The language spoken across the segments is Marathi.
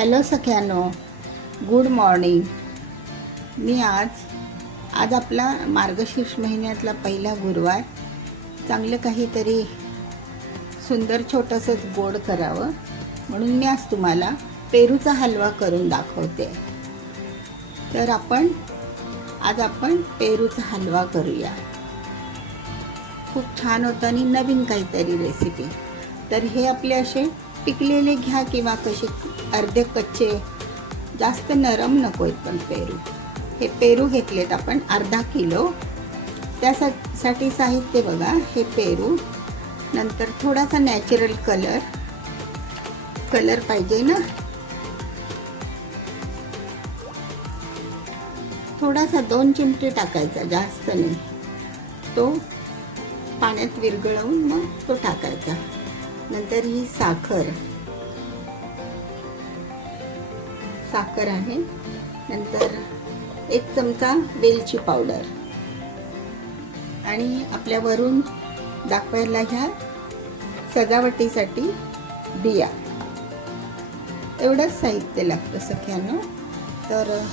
हॅलो सख्यानो गुड मॉर्निंग मी आज आज आपला मार्गशीर्ष महिन्यातला पहिला गुरुवार. चांगलं काहीतरी सुंदर छोटंसंच गोड करावं. म्हणून मी आज तुम्हाला पेरूचा हलवा करून दाखवते. तर आपण आज आपण पेरूचा हलवा करूया. खूप छान होतं आणि नवीन काहीतरी रेसिपी तर हे आपले असे पिकलेले घ्या किंवा कसे अर्धे कच्चे जास्त नरम नको आहेत पण पेरू. हे पेरू घेतलेत आपण अर्धा किलो. त्यासाठी साहित्य बघा हे पेरू. नंतर थोडासा नॅचरल कलर कलर पाहिजे ना? थोडासा दोन चिमटे टाकायचा जास्त नाही. तो पाण्यात विरघळवून मग तो टाकायचा. नंतर ही साखर. साखर आहे. नंतर एक चमचा वेलची पावडर. आणि आपल्यावरून दाखवायला ह्या सजावटीसाठी बिया. एवढंच साहित्य लागतं सख्यानं. तर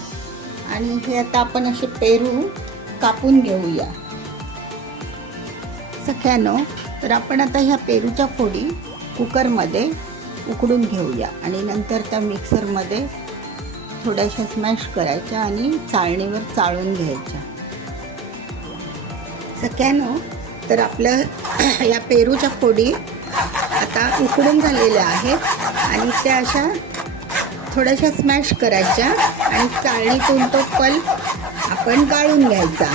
आणि हे आता आपण असे पेरू कापून घेऊया. सख्यानो तर आपण आता ह्या पेरूच्या फोडी कुकरमध्ये उकडून घेऊया. आणि नंतर त्या मिक्सरमध्ये थोड्याशा स्मॅश करायच्या आणि चाळणीवर चाळून घ्यायच्या. सख्यानो तर आपलं या पेरूच्या फोडी आता उकडून झालेल्या आहेत आणि त्या अशा थोड्याशा स्मॅश करायच्या आणि चाळणीतून तो पल्प आपण गाळून घ्यायचा.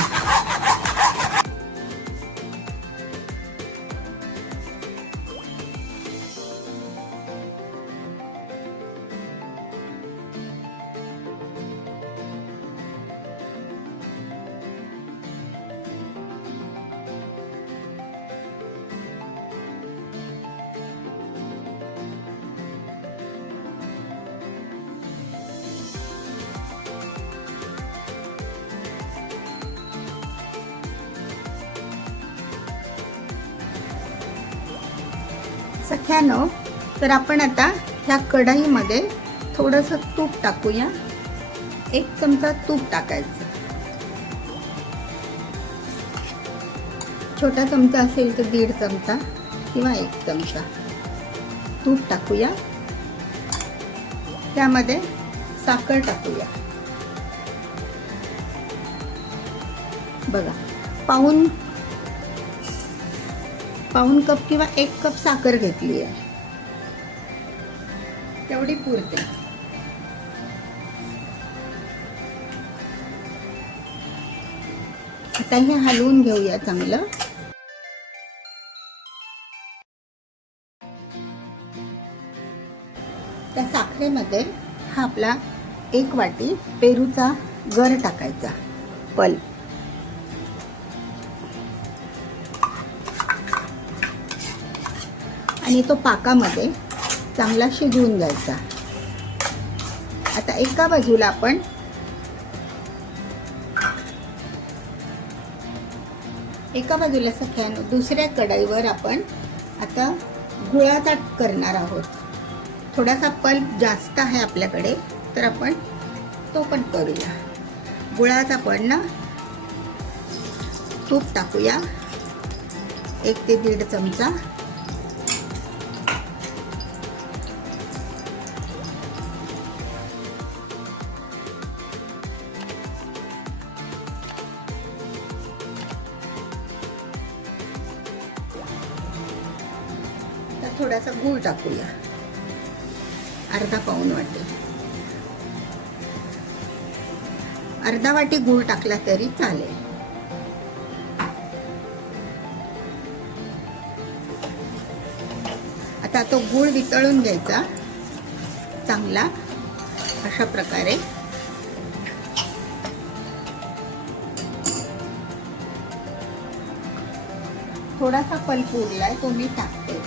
सख्यानो तर आपण आता ह्या कढईमध्ये थोडंसं तूप टाकूया. एक चमचा तूप टाकायचं. छोटा चमचा असेल तर दीड चमचा किंवा एक चमचा. तूप टाकूया. त्यामध्ये साखर टाकूया. बघा पाऊन पाऊन कप किंवा एक कप साखर घेतली आहे. तेवढी पुरते. आता हे हलवून घेऊया चांगलं. त्या साखरेमध्ये हा आपला एक वाटी पेरूचा गर टाकायचा. पल. आणि तो पाकामध्ये चांगला शिजवून जायचा आता एका बाजूला आपण एका बाजूला सख्यान दुसऱ्या कढईवर आपण आता गुळाचा करणार आहोत. थोडासा पल्प जास्त आहे आपल्याकडे तर आपण तो पण करूया. गुळाचा पण ना तूप टाकूया. एक ते दीड चमचा. थोडासा गूळ टाकूया. अर्धा पाऊन वाटी. अर्धा वाटी गूळ टाकला तरी चालेल. आता तो गूळ वितळून घ्यायचा. चांगला अशा प्रकारे. थोडासा पल्प उरलाय तो मी टाकते.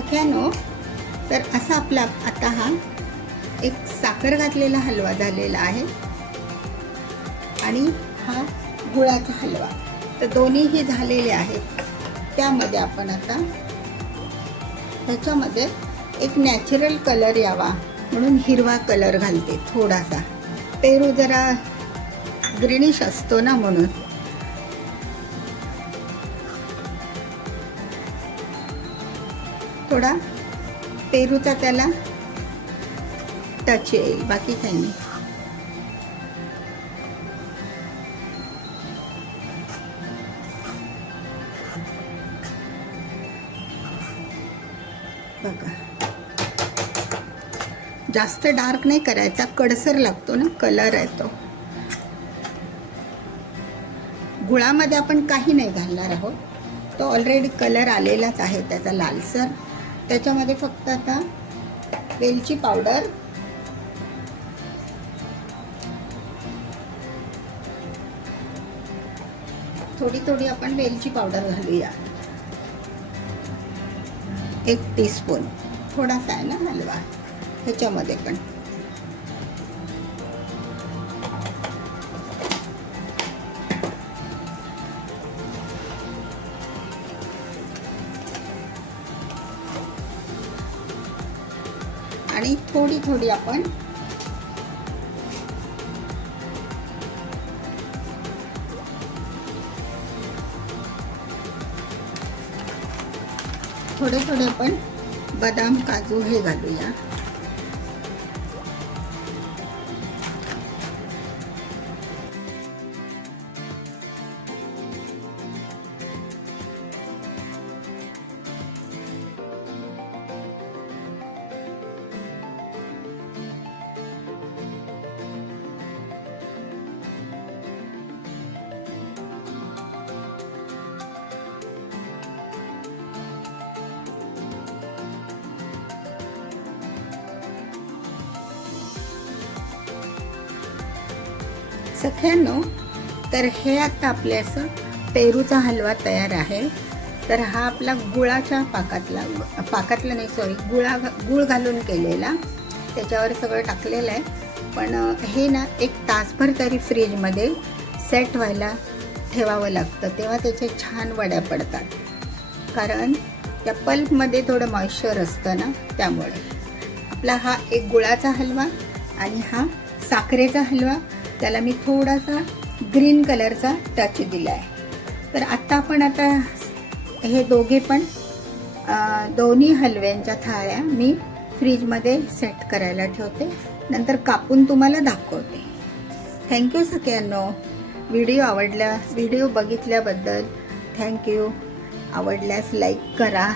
सख्यानो तर असा आपला आता हा एक साखर घातलेला हलवा झालेला आहे. आणि हा गुळाचा हलवा. तर दोन्हीही झालेले आहेत. त्यामध्ये आपण आता त्याच्यामध्ये एक नॅचरल कलर यावा म्हणून हिरवा कलर घालते थोडासा. पेरू जरा ग्रीनिश असतो ना म्हणून. थोडा पेरूचा त्याला टच येईल. बाकी काही नाही. बघा. जास्त डार्क नाही करायचा. कडसर लागतो ना? कलर आहे तो. गुळामध्ये आपण काही नाही घालणार आहोत. तो ऑलरेडी कलर आलेलाच आहे. त्याचा लालसर त्याच्यामध्ये फक्त आता वेलची पावडर. थोडी थोडी आपण वेलची पावडर घालूया. एक टीस्पून. थोडासा आहे ना हलवा. ह्याच्यामध्ये पण. आणि थोडी थोडी आपण थोडे थोडे आपण बदाम काजू हे घालूया. सख्यांनो तर हे आता आपले असं पेरूचा हलवा तयार आहे. तर हा आपला गुळाच्या पाकातला पाकातला नाही सॉरी गुळा गुळ घालून केलेला. त्याच्यावर सगळं टाकलेलं आहे. पण हे ना एक तासभर तरी फ्रीजमध्ये सेट व्हायला ठेवावं लागतं. तेव्हा त्याचे छान वड्या पडतात. कारण त्या पल्पमध्ये थोडं मॉइश्चर असतं ना त्यामुळे. आपला हा एक गुळाचा हलवा आणि हा साखरेचा हलवा त्याला मी थोडासा ग्रीन कलरचा टच दिला आहे तर आत्ता आपण आता हे दोघे पण दोन्ही हलव्यांच्या थाळ्या मी फ्रीजमध्ये सेट करायला ठेवते. नंतर कापून तुम्हाला दाखवते. थँक्यू सगळ्यांनो. व्हिडिओ आवडला व्हिडिओ बघितल्याबद्दल थँक्यू आवडल्यास लाईक करा.